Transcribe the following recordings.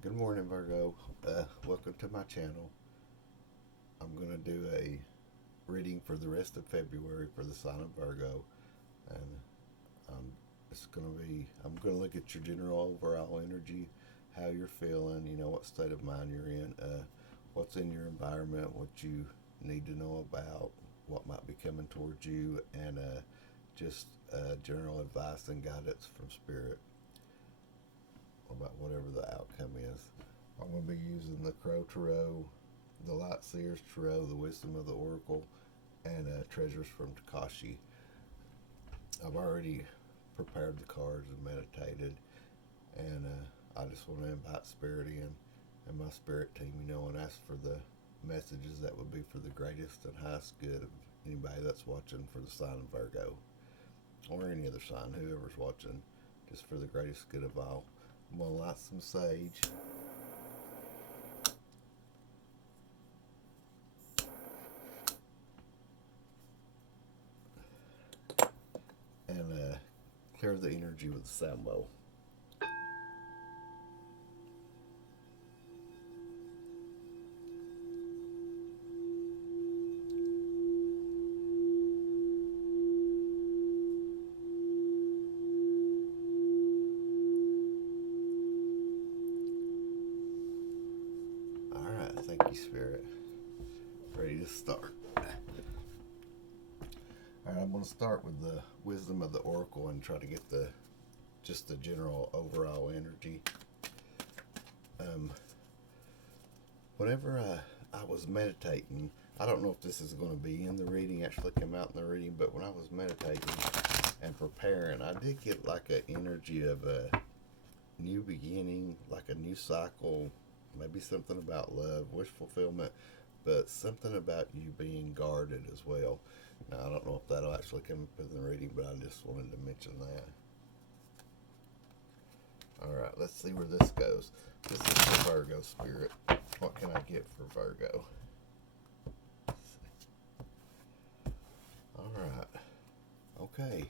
Good morning, Virgo. Welcome to my channel. I'm going to do a reading for the rest of February for the sign of Virgo. And it's going to be, I'm going to look at your general overall energy, how you're feeling, what state of mind you're in, what's in your environment, what you need to know about, what might be coming towards you, and just general advice and guidance from Spirit about whatever the outcome is. I'm going to be using the Crow Tarot, the Light Seers Tarot, the Wisdom of the Oracle, and Treasures from Takashi. I've already prepared the cards and meditated, and I just want to invite Spirit in and my Spirit team, and ask for the messages that would be for the greatest and highest good of anybody that's watching for the sign of Virgo or any other sign, whoever's watching, just for the greatest good of all. I'm going to light some sage. And clear the energy with the sound bowl. All right, thank you, Spirit. Ready to start. All right, I'm going to start with the wisdom of the oracle and try to get the general overall energy. Um, whenever I was meditating, I don't know if this is going to be in the reading, actually come out in the reading, but when I was meditating and preparing, I did get like an energy of a new beginning, like a new cycle, maybe something about love, wish fulfillment, but something about you being guarded as well. Now, I don't know if that'll actually come up in the reading, but I just wanted to mention that. All right, let's see where this goes. This is for Virgo, Spirit. What can I get for Virgo? All right. Okay.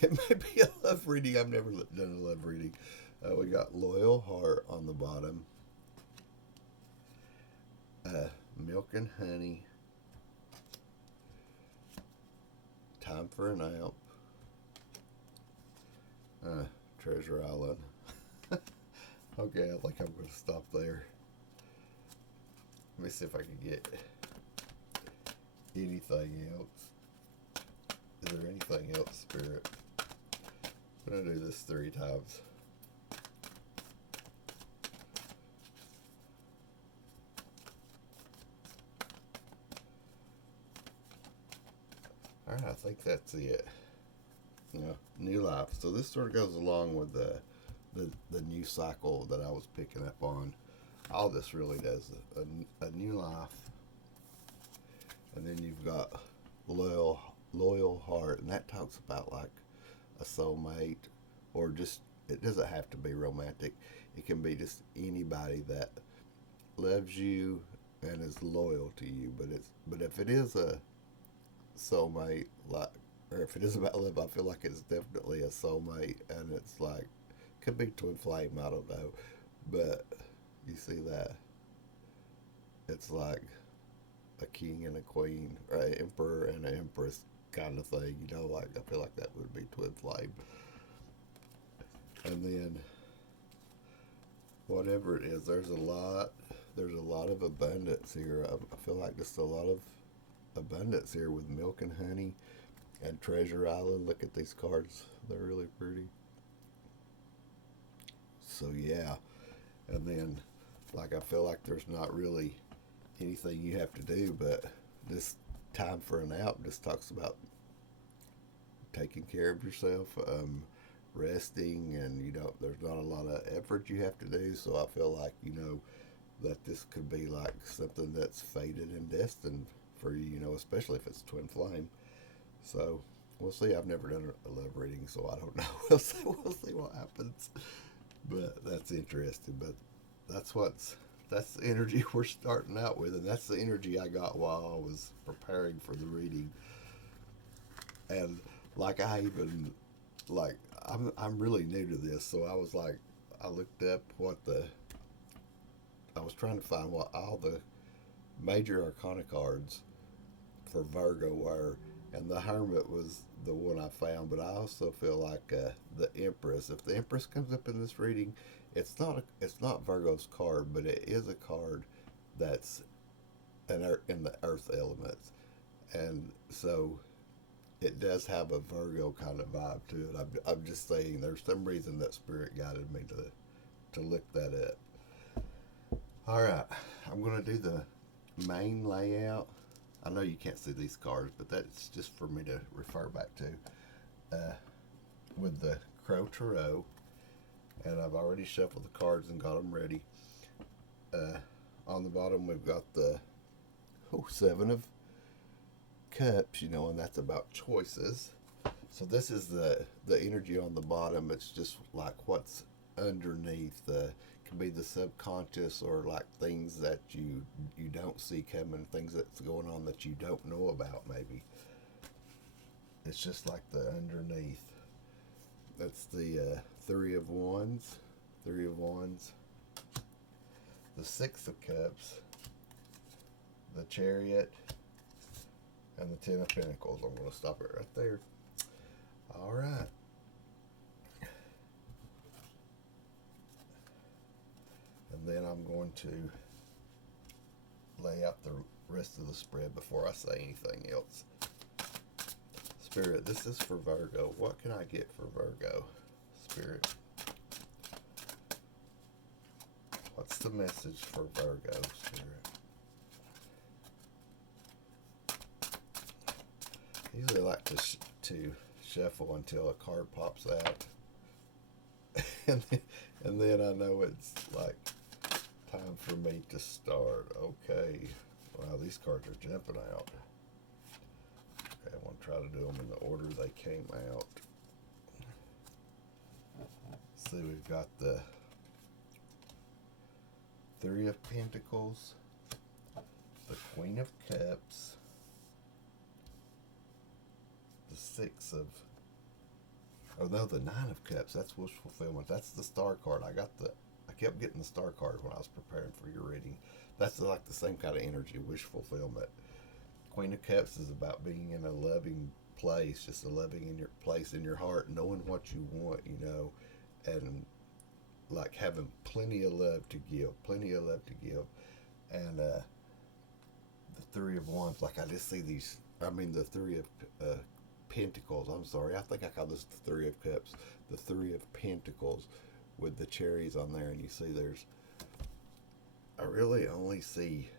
It may be a love reading. I've never done a love reading. We got Loyal Heart on the bottom, Milk and Honey, Time for a Nap, Treasure Island. Okay, I think I'm going to stop there. Let me see if I can get anything else. Is there anything else, Spirit? I'm going to do this 3 times. Alright, I think that's it. New life. So this sort of goes along with the new cycle that I was picking up on. All this really does a new life, and then you've got loyal heart, and that talks about like a soulmate, or just, it doesn't have to be romantic. It can be just anybody that loves you and is loyal to you. But if it is a soulmate, like, or if it is about love, I feel like it's definitely a soulmate, and it's like, could be twin flame, I don't know, but you see that it's like a king and a queen, or an emperor and an empress kind of thing, like I feel like that would be twin flame. And then whatever it is, there's a lot of abundance here. I feel like just a lot of abundance here with Milk and Honey and Treasure Island. Look at these cards, they're really pretty. So yeah, and then like I feel like there's not really anything you have to do, but this Time for a Nap just talks about taking care of yourself, resting, and there's not a lot of effort you have to do. So I feel like that this could be like something that's fated and destined for you, especially if it's twin flame. So we'll see. I've never done a love reading, so I don't know. We'll see what happens. But that's interesting. But that's what's that's the energy we're starting out with, and that's the energy I got while I was preparing for the reading. And like I even like I'm really new to this, so I was like, I looked up what the was trying to find what all the major arcana cards for Virgo were, and the Hermit was the one I found. But I also feel like the Empress. If the Empress comes up in this reading, it's not Virgo's card, but it is a card that's in the Earth elements, and so it does have a Virgo kind of vibe to it. I'm just saying, there's some reason that Spirit guided me to look that up. All right, I'm gonna do the main layout. I know you can't see these cards, but that's just for me to refer back to. With the Crow Tarot, and I've already shuffled the cards and got them ready. On the bottom, we've got the Seven of Cups, and that's about choices. So this is the energy on the bottom. It's just like what's underneath. Can be the subconscious, or like things that you don't see coming, things that's going on that you don't know about. Maybe it's just like the underneath. That's the Three of Wands, the Six of Cups, the Chariot, and the Ten of Pentacles. I'm going to stop it right there. All right. And then I'm going to lay out the rest of the spread before I say anything else. Spirit, this is for Virgo. What can I get for Virgo? Spirit. What's the message for Virgo, Spirit? I usually like to shuffle until a card pops out. and then I know it's like time for me to start. Okay. Wow, these cards are jumping out. Okay, I want to try to do them in the order they came out. See, we've got the Three of Pentacles, the Queen of Cups, the Six of... Oh no, the Nine of Cups. That's wish fulfillment. That's the Star card. I kept getting the Star card when I was preparing for your reading. That's like the same kind of energy, wish fulfillment. Queen of Cups is about being in a loving place, just a loving in your place in your heart, knowing what you want, and like having plenty of love to give, And the Three of Wands, like I just see the Three of Pentacles. I'm sorry, I think I call this the Three of Cups. The Three of Pentacles with the cherries on there, and you see I really only see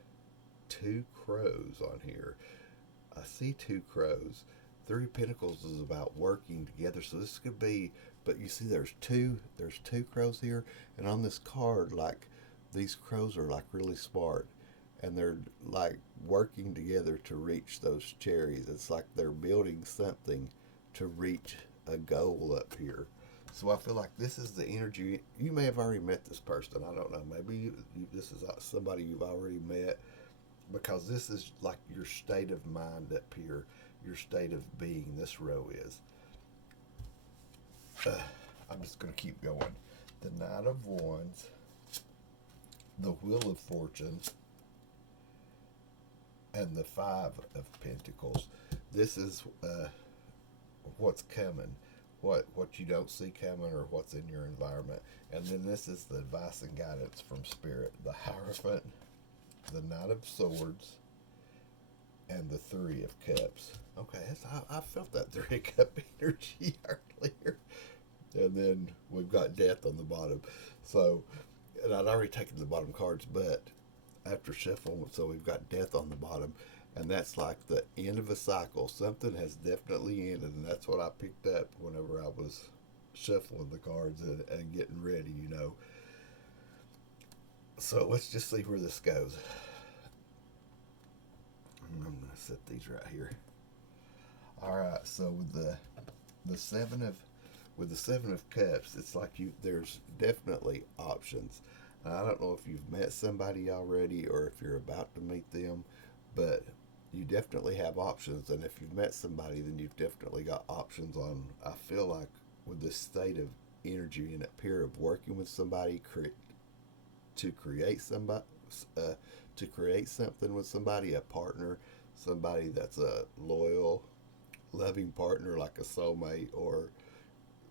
two crows on here. I see two crows. Three of Pentacles is about working together, so this could be, but you see there's two crows here, and on this card, like, these crows are like really smart, and they're like working together to reach those cherries. It's like they're building something to reach a goal up here. So I feel like this is the energy. You may have already met this person. I don't know. Maybe this is somebody you've already met, because this is like your state of mind up here, your state of being. This row is. I'm just going to keep going. The Knight of Wands, the Wheel of Fortune, and the Five of Pentacles. This is what's coming, what you don't see coming, or what's in your environment. And then this is the advice and guidance from Spirit. The Hierophant, the Knight of Swords, and the Three of Cups. Okay, I felt that Three of Cup energy earlier. And then we've got Death on the bottom. So, and I'd already taken the bottom cards, but after shuffling, so we've got Death on the bottom, and that's like the end of a cycle. Something has definitely ended, and that's what I picked up whenever I was shuffling the cards and getting ready, So let's just see where this goes. I'm going to set these right here. All right, so with the Seven of Cups, it's like there's definitely options. I don't know if you've met somebody already or if you're about to meet them, but you definitely have options. And if you've met somebody, then you've definitely got options on, I feel like, with this state of energy and up here of working with somebody to create to create something with somebody, a partner, somebody that's a loyal, loving partner, like a soulmate, or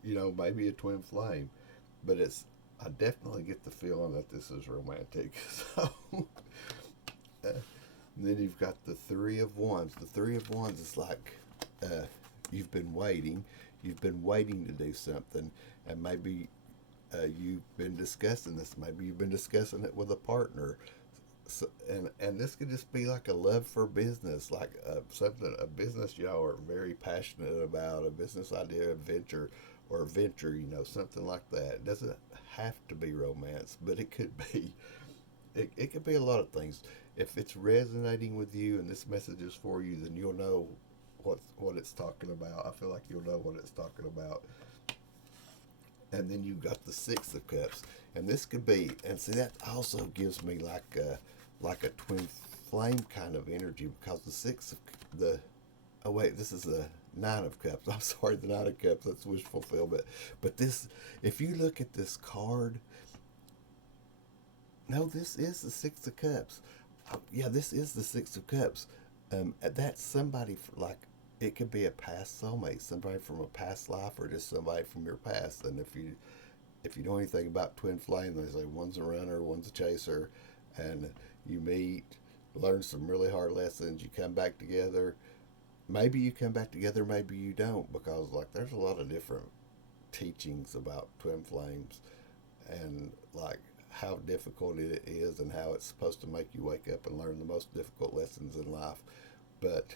maybe a twin flame. But I definitely get the feeling that this is romantic. So then you've got the Three of Wands. The Three of Wands is like uh, you've been waiting. You've been waiting to do something, and maybe you've been discussing this. Maybe you've been discussing it with a partner. So, and this could just be like a love for business, like something, a business y'all are very passionate about, a business idea, a venture, or a venture, something like that. It doesn't have to be romance, but it could be. It could be a lot of things. If it's resonating with you and this message is for you, then you'll know what it's talking about. I feel like you'll know what it's talking about. And then you've got the Six of Cups, and this could be, and see, that also gives me like a twin flame kind of energy, because the six of the oh wait, this is the Nine of Cups. I'm sorry, the Nine of Cups, that's wish fulfillment. But this, if you look at this card, no, this is the Six of Cups. Yeah, this is the Six of Cups. That's somebody like, it could be a past soulmate, somebody from a past life, or just somebody from your past. And if you know anything about twin flame, they say one's a runner, one's a chaser, and you meet, learn some really hard lessons. You come back together. Maybe you come back together, maybe you don't, because like there's a lot of different teachings about twin flames, and like how difficult it is, and how it's supposed to make you wake up and learn the most difficult lessons in life. But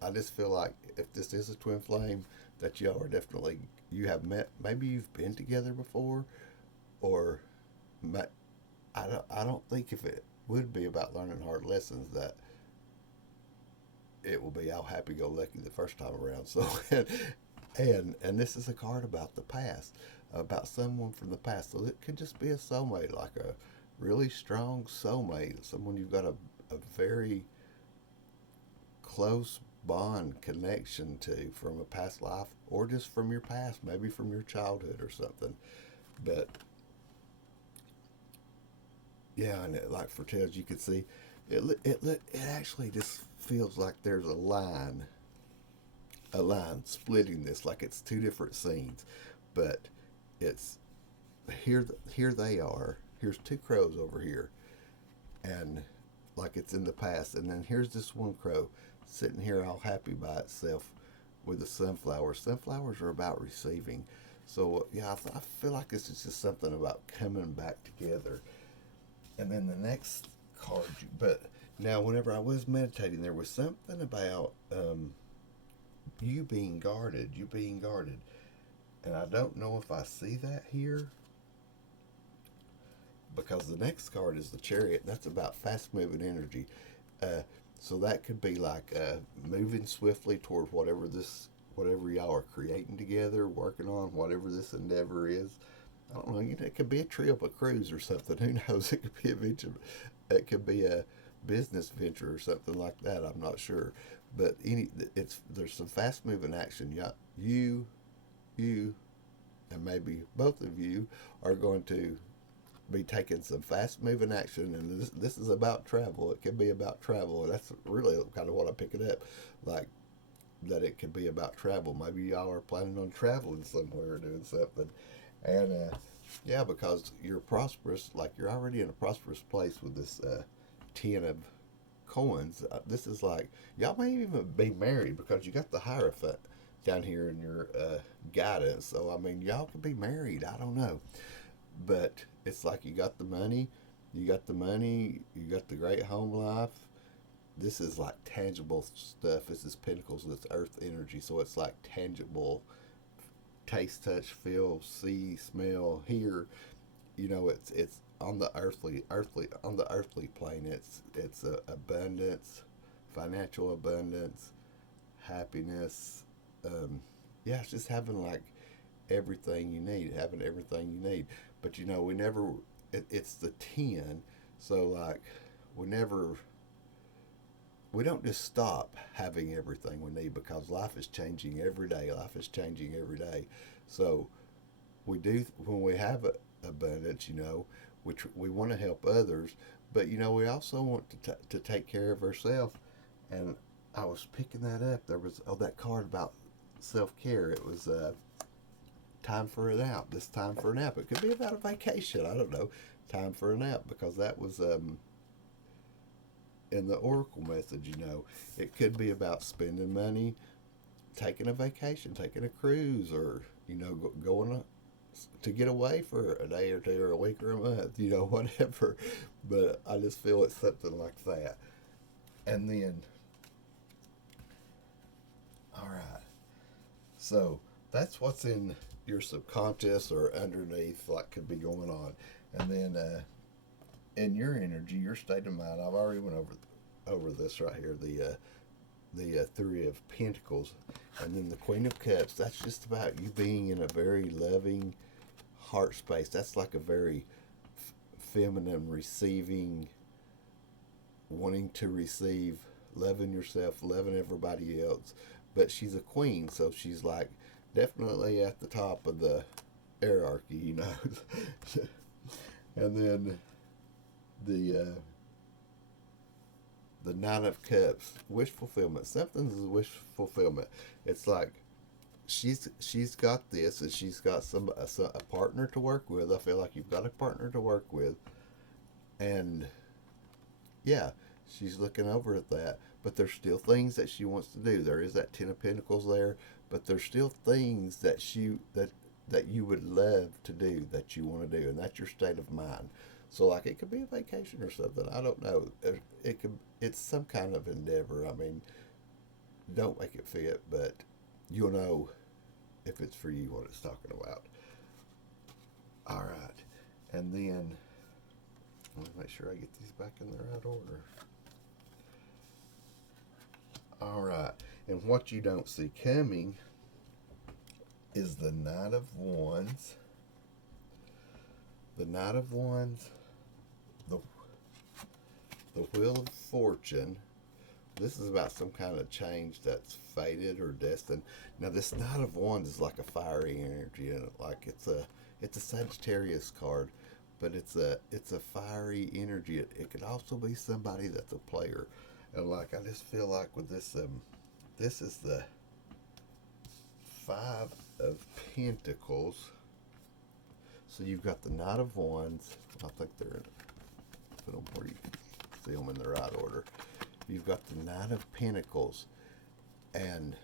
I just feel like if this is a twin flame, that y'all are definitely, you have met, maybe you've been together before, or I don't think if it would be about learning hard lessons, that it will be all happy go lucky the first time around. So and this is a card about the past, about someone from the past. So it could just be a soulmate, like a really strong soulmate, someone you've got a very close bond connection to from a past life, or just from your past, maybe from your childhood or something. But yeah, and like for tails, you could see it actually just feels like there's a line splitting this, like it's two different scenes, but it's here they are. Here's two crows over here, and like it's in the past, and then here's this one crow sitting here all happy by itself with the sunflowers. Sunflowers are about receiving. So yeah, I feel like this is just something about coming back together. And then the next card, but now whenever I was meditating, there was something about you being guarded, and I don't know if I see that here, because the next card is the Chariot. That's about fast moving energy. Uh, so that could be like moving swiftly toward whatever y'all are creating together, working on whatever this endeavor is. I don't know. It could be a trip, a cruise, or something. Who knows? It could be a venture. It could be a business venture or something like that. I'm not sure, but there's some fast moving action. Yeah, you, and maybe both of you are going to be taking some fast moving action, and this is about travel. It could be about travel, and that's really kind of what I'm picking up, like that it could be about travel. Maybe y'all are planning on traveling somewhere or doing something, and yeah, because you're prosperous, like you're already in a prosperous place with this 10 of coins. This is like, y'all may even be married, because you got the Hierophant down here in your guidance. So I mean, y'all could be married. I don't know, but it's like you got the money, you got the money, you got the great home life. This is like tangible stuff. This is Pentacles, this Earth energy, so it's like tangible. Taste, touch, feel, see, smell, hear. It's on the earthly plane. It's abundance, financial abundance, happiness. Yeah, it's just having like everything you need, having everything you need. But we never. It's the 10, so like we never. We don't just stop having everything we need, because life is changing every day. Life is changing every day. So we do, when we have abundance, which we want to help others, but we also want to take care of ourselves. And I was picking that up. There was that card about self care. It was time for a nap. This time for a nap. It could be about a vacation. I don't know. Time for a nap, because that was in the oracle message. It could be about spending money, taking a vacation, taking a cruise, or going to get away for a day or two or a week or a month. Whatever. But I just feel it's something like that. And then, all right. So that's what's in your subconscious or underneath, like, could be going on. And then in your energy, your state of mind, I've already went over this right here. The Three of Pentacles, and then the Queen of Cups. That's just about you being in a very loving heart space. That's like a very feminine, receiving, wanting to receive, loving yourself, loving everybody else. But she's a queen, so she's like definitely at the top of the hierarchy. And then the Nine of Cups, wish fulfillment. Something's a wish fulfillment. It's like she's got this, and she's got a partner to work with. I feel like you've got a partner to work with, and yeah, she's looking over at that. But there's still things that she wants to do. There is that Ten of Pentacles there, but there's still things that you would love to do, that you want to do, and that's your state of mind. So, like, it could be a vacation or something. I don't know. It's some kind of endeavor. I mean, don't make it fit, but you'll know if it's for you what it's talking about. All right, and then let me make sure I get these back in the right order. All right, and what you don't see coming is the Knight of Wands. The Knight of Wands, the Wheel of Fortune. This is about some kind of change that's fated or destined. Now, this Knight of Wands is like a fiery energy, and it's a Sagittarius card, but it's a fiery energy. It could also be somebody that's a player, and like, I just feel like with this this is the Five of Pentacles. So you've got the Knight of Wands. I think they're in. Put them where you can see them in the right order. You've got the Knight of Pentacles, and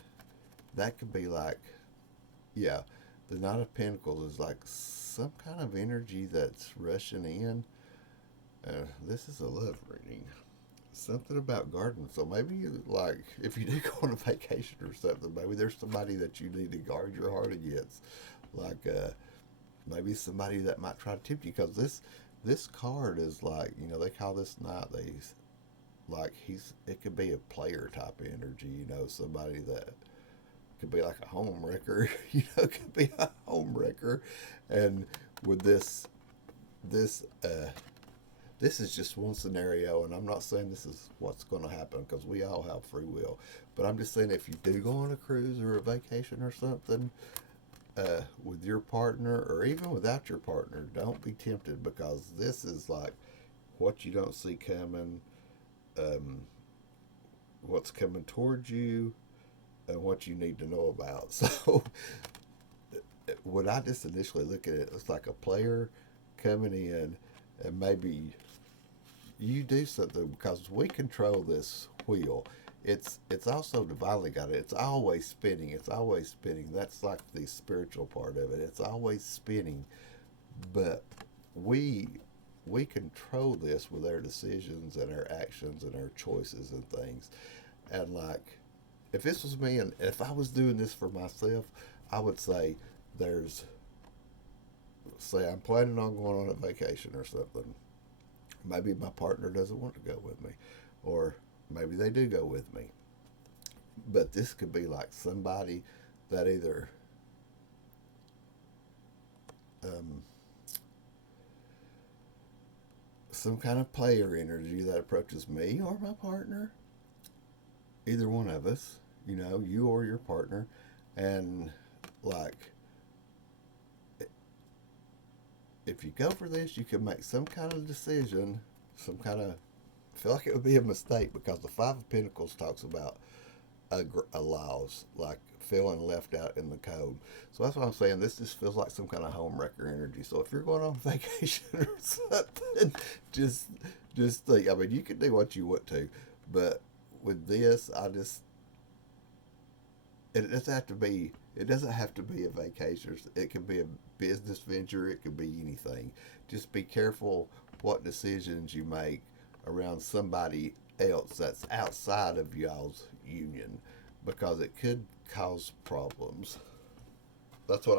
that could be like, yeah, the Knight of Pentacles is like some kind of energy that's rushing in. This is a love reading. Something about gardens. So maybe like, if you do go on a vacation or something, maybe there's somebody that you need to guard your heart against. Like, maybe somebody that might try to tempt you, because this card is like, they call this knight, it could be a player type of energy, somebody that could be like a home wrecker, could be a home wrecker. And with this is just one scenario, and I'm not saying this is what's going to happen, because we all have free will, but I'm just saying, if you do go on a cruise or a vacation or something, with your partner, or even without your partner, don't be tempted, because this is like what you don't see coming, what's coming towards you, and what you need to know about. So when I just initially look at it, it's like a player coming in, and maybe you do something, because we control this wheel. It's also divinely guided. It's always spinning. It's always spinning. That's like the spiritual part of it. It's always spinning. But we control this with our decisions and our actions and our choices and things. And like, if this was me, and if I was doing this for myself, I would say I'm planning on going on a vacation or something. Maybe my partner doesn't want to go with me, or maybe they do go with me. But this could be like somebody that either some kind of player energy that approaches me or my partner, either one of us, you or your partner, and like, if you go for this, you can make some kind of decision, some kind of, I feel like it would be a mistake because the Five of Pentacles talks about a laws, like feeling left out in the code. So that's what I'm saying. This just feels like some kind of homewrecker energy. So if you're going on vacation or something, just just think. I mean, you can do what you want to, but with this, I just it doesn't have to be. It doesn't have to be a vacation. It can be a business venture. It could be anything. Just be careful what decisions you make around somebody else that's outside of y'all's union, because it could cause problems. That's what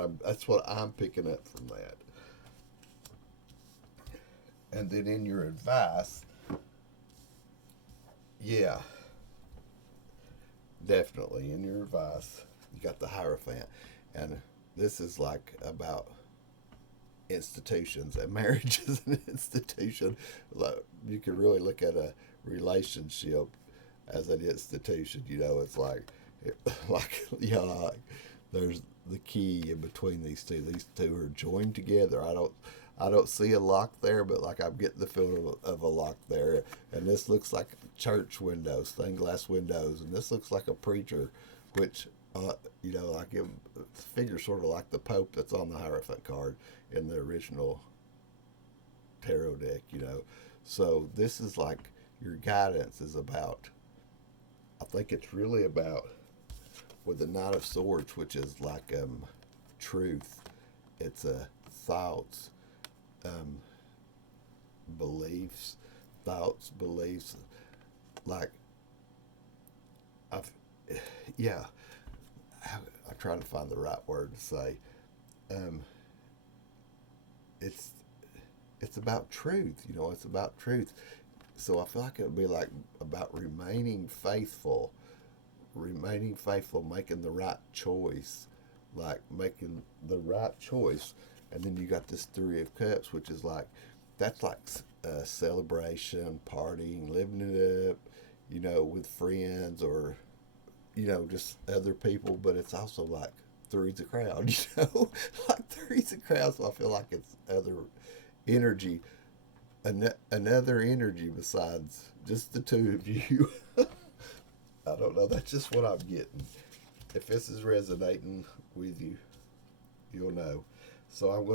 I'm picking up from that. And then in your advice, yeah, definitely in your advice, you got the Hierophant, and this is like about institutions, and marriage is an institution. Like, you can really look at a relationship as an institution. You know, it's like, like like there's the key in between these two. These two are joined together. I don't see a lock there, but like I'm getting the feeling of a lock there. And this looks like church windows, stained glass windows, and this looks like a preacher, which I give figure sort of like the Pope that's on the Hierophant card in the original tarot deck. So this is like your guidance is about. I think it's really about with the Knight of Swords, which is like truth. It's thoughts, um, beliefs, thoughts, beliefs. Like I've, yeah. I'm trying to find the right word to say. Um, it's it's about truth. It's about truth. So I feel like it would be like about remaining faithful, making the right choice, like making the right choice. And then you got this Three of Cups, which is like, that's like celebration, partying, living it up, with friends or, just other people. But it's also like three's a crowd, like three's a crowd. So I feel like it's other energy, another energy besides just the two of you. I don't know. That's just what I'm getting. If this is resonating with you, you'll know. So I'm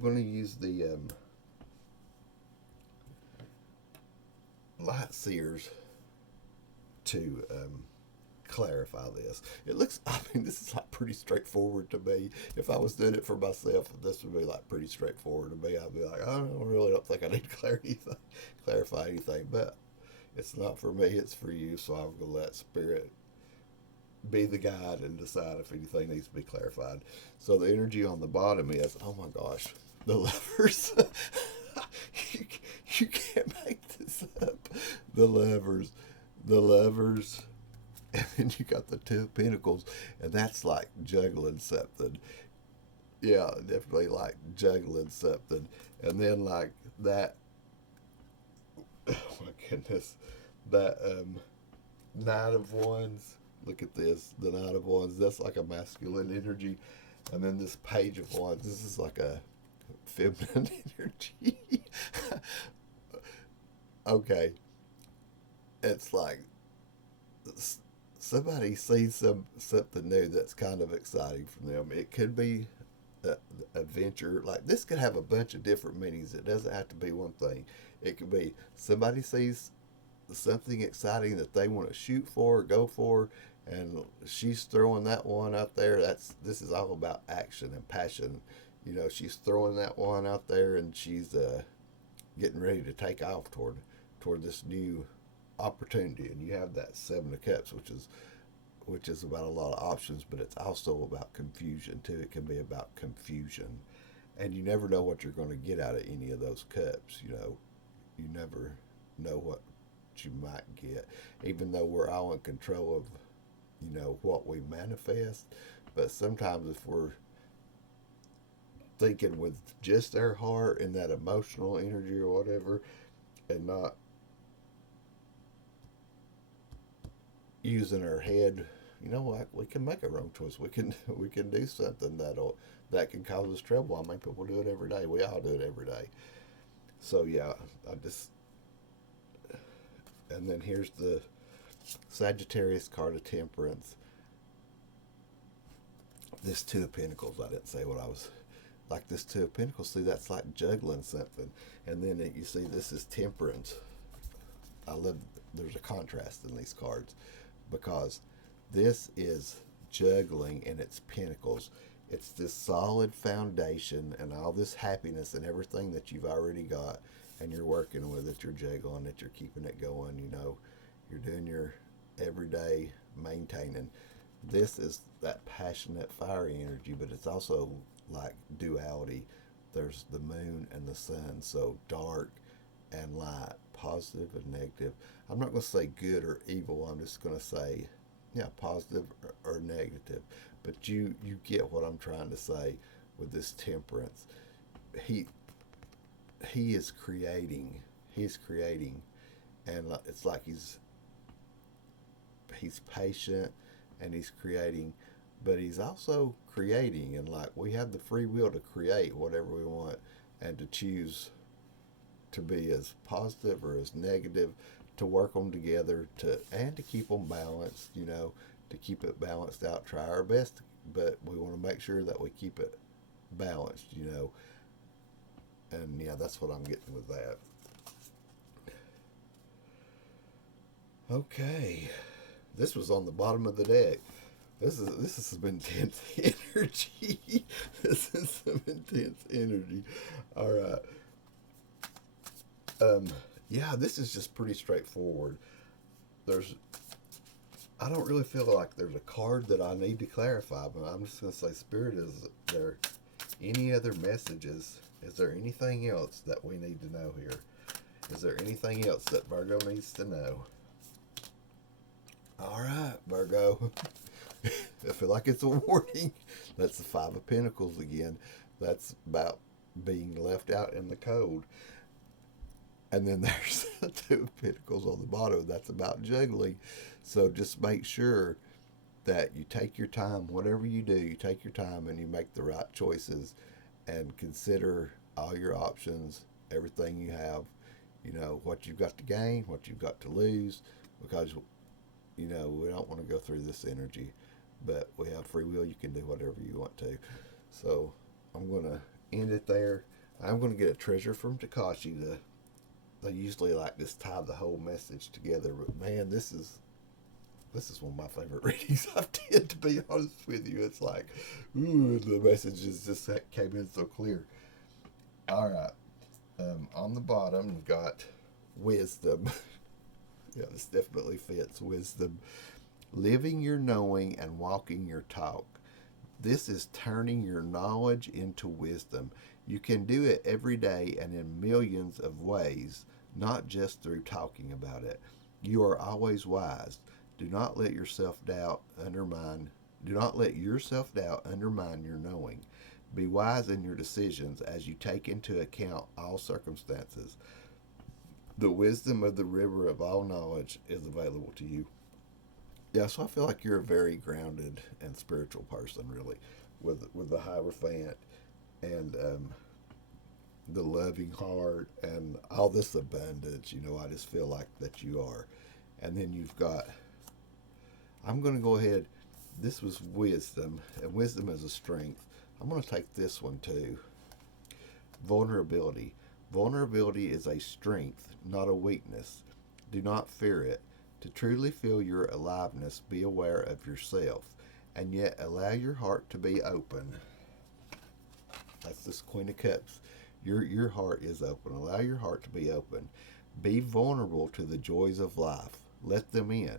gonna use the light seers to clarify this. It looks. I mean, this is like pretty straightforward to me. If I was doing it for myself, this would be like pretty straightforward to me. I'd be like, I don't think I need to clarify anything. But it's not for me. It's for you. So I'm gonna let Spirit be the guide and decide if anything needs to be clarified. So the energy on the bottom is, oh my gosh, the Lovers. you, you can't make this up. The lovers, and then you got the Two of Pentacles, and that's like juggling something. Yeah, definitely like juggling something. And then like that, oh my goodness, that Knight of Wands. Look at this, the Knight of Wands. That's like a masculine energy, and then this Page of Wands. This is like a feminine energy. Okay, it's like somebody sees something new that's kind of exciting from them. It could be a venture. Like this could have a bunch of different meanings. It doesn't have to be one thing. It could be somebody sees something exciting that they want to shoot for or go for, and she's throwing that one out there. This is all about action and passion. She's throwing that one out there, and she's getting ready to take off toward this new opportunity. And you have that Seven of Cups, which is about a lot of options, but it's also about confusion too. It can be about confusion, and you never know what you're going to get out of any of those cups. You never know what you might get, even though we're all in control of what we manifest. But sometimes if we're thinking with just our heart and that emotional energy or whatever, and not using our head you know what, we can make a wrong choice. We can we can do something that can cause us trouble. I mean, people do it every day. We all do it every day. So yeah, I just and then here's the Sagittarius card of Temperance. This Two of Pentacles. I didn't say what I was like. This Two of Pentacles. See, that's like juggling something, and then you see this is Temperance. I love. There's a contrast in these cards because this is juggling and it's pentacles. It's this solid foundation and all this happiness and everything that you've already got, and you're working with it. You're juggling it. You're keeping it going. You know, you're doing your everyday maintaining. This is that passionate, fiery energy, but it's also like duality. There's the moon and the sun, so dark and light, positive and negative. I'm not going to say good or evil. I'm just going to say, yeah, positive or negative. But you get what I'm trying to say with this Temperance. He is creating. He's creating, and it's like he's patient and he's creating, but he's also creating, and like we have the free will to create whatever we want and to choose to be as positive or as negative, to work them together, to keep them balanced, you know, to keep it balanced out. Try our best, but we want to make sure that we keep it balanced, you know. And yeah, that's what I'm getting with that. Okay, this was on the bottom of the deck. This is some intense energy. This is some intense energy. All right. Yeah, this is just pretty straightforward. There's, I don't really feel like there's a card that I need to clarify, but I'm just going to say, Spirit, is there any other messages? Is there anything else that we need to know here? Is there anything else that Virgo needs to know? All right, Virgo. I feel like it's a warning. That's the Five of Pentacles again. That's about being left out in the cold. And then there's the Two of Pentacles on the bottom. That's about juggling. So just make sure that you take your time. Whatever you do, you take your time and you make the right choices and consider all your options, everything you have, you know, what you've got to gain, what you've got to lose, because, you know, we don't want to go through this energy, but we have free will. You can do whatever you want to. So I'm going to end it there. I'm going to get a treasure from Takashi to, they usually like just tie the whole message together, but man, this is one of my favorite readings I've did, to be honest with you. It's like, ooh, the messages just came in so clear. All right. On the bottom, you've got wisdom. Yeah, this definitely fits. Wisdom. Living your knowing and walking your talk. This is turning your knowledge into wisdom. You can do it every day and in millions of ways, not just through talking about it. You are always wise. Do not let your self-doubt undermine your knowing. Be wise in your decisions as you take into account all circumstances. The wisdom of the river of all knowledge is available to you. Yeah, so I feel like you're a very grounded and spiritual person, really, with the Hierophant and the loving heart and all this abundance. You know, I just feel like that you are. And then you've got, I'm going to go ahead, this was wisdom, and wisdom is a strength. I'm going to take this one too. Vulnerability. Vulnerability is a strength, not a weakness. Do not fear it. To truly feel your aliveness, be aware of yourself, and yet allow your heart to be open. That's this Queen of Cups. Your heart is open. Allow your heart to be open. Be vulnerable to the joys of life. Let them in.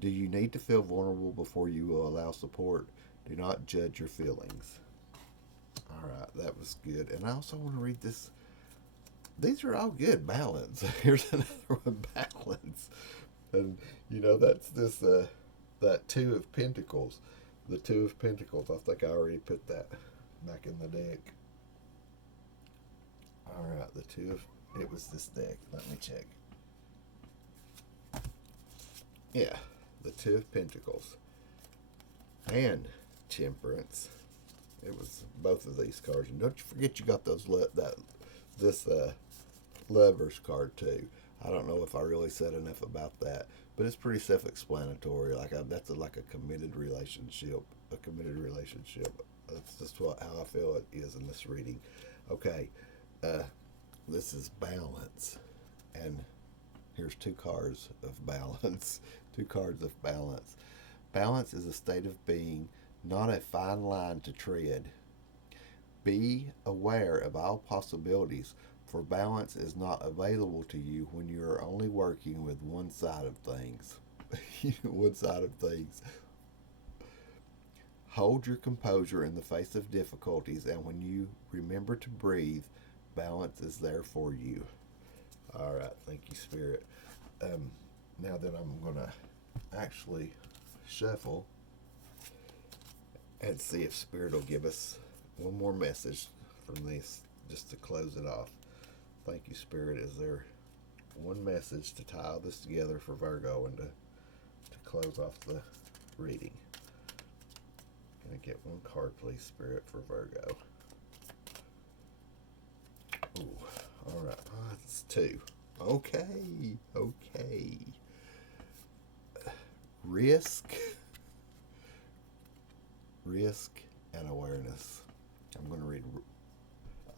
Do you need to feel vulnerable before you will allow support? Do not judge your feelings. All right, that was good. And I also want to read this. These are all good. Balance. Here's another one. Balance. And, you know, that's this, that Two of Pentacles. The Two of Pentacles. I think I already put that back in the deck. All right, the Two of, it was this deck. Let me check. Yeah, the Two of Pentacles. and Temperance. It was both of these cards, and don't you forget you got those this lovers card too. I don't know if I really said enough about that, but it's pretty self-explanatory. That's like a committed relationship. A committed relationship. That's just how I feel it is in this reading. Okay, uh, this is balance, and here's two cards of balance. Two cards of balance. Balance is a state of being, not a fine line to tread. Be aware of all possibilities, for balance is not available to you when you are only working with one side of things. One side of things. Hold your composure in the face of difficulties, and when you remember to breathe, balance is there for you. All right, thank you, Spirit. Now that I'm going to actually shuffle and see if Spirit will give us one more message from this just to close it off. Thank you, Spirit. Is there one message to tie all this together for Virgo and to close off the reading? Can I get one card, please, Spirit, for Virgo? Ooh, all right. Oh, it's two. Okay, okay. Risk, risk, and awareness. I'm going to read.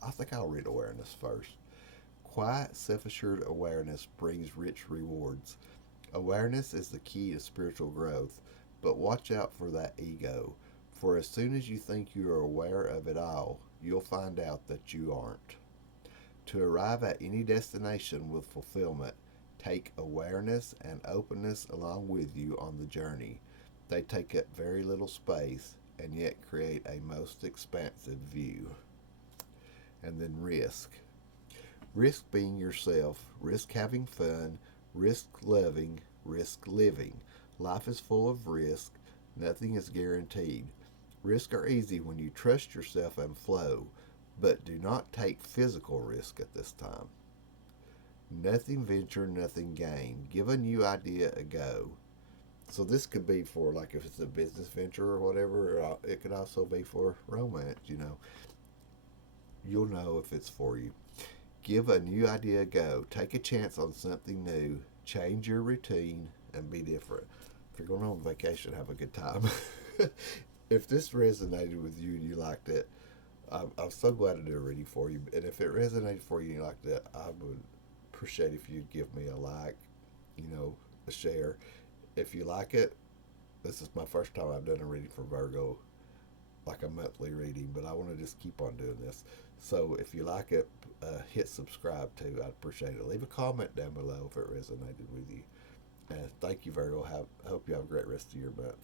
I think I'll read awareness first. Quiet, self-assured awareness brings rich rewards. Awareness is the key to spiritual growth, but watch out for that ego. For as soon as you think you are aware of it all, you'll find out that you aren't. To arrive at any destination with fulfillment, take awareness and openness along with you on the journey. They take up very little space and yet create a most expansive view. And then risk. Risk being yourself, risk having fun, risk loving, risk living. Life is full of risk. Nothing is guaranteed. Risks are easy when you trust yourself and flow, but do not take physical risk at this time. Nothing venture, nothing gain. Give a new idea a go. So this could be for, like, if it's a business venture or whatever. It could also be for romance. You'll know if it's for you. Give a new idea a go. Take a chance on something new. Change your routine and be different. If you're going on vacation, have a good time. If this resonated with you and you liked it, I'm so glad to do a reading for you. And if it resonated for you and you liked it, I would appreciate if you'd give me a like, a share. If you like it, this is my first time I've done a reading for Virgo, like a monthly reading, but I want to just keep on doing this. So if you like it, hit subscribe too. I'd appreciate it. Leave a comment down below if it resonated with you. And thank you, Virgo. I hope you have a great rest of your month.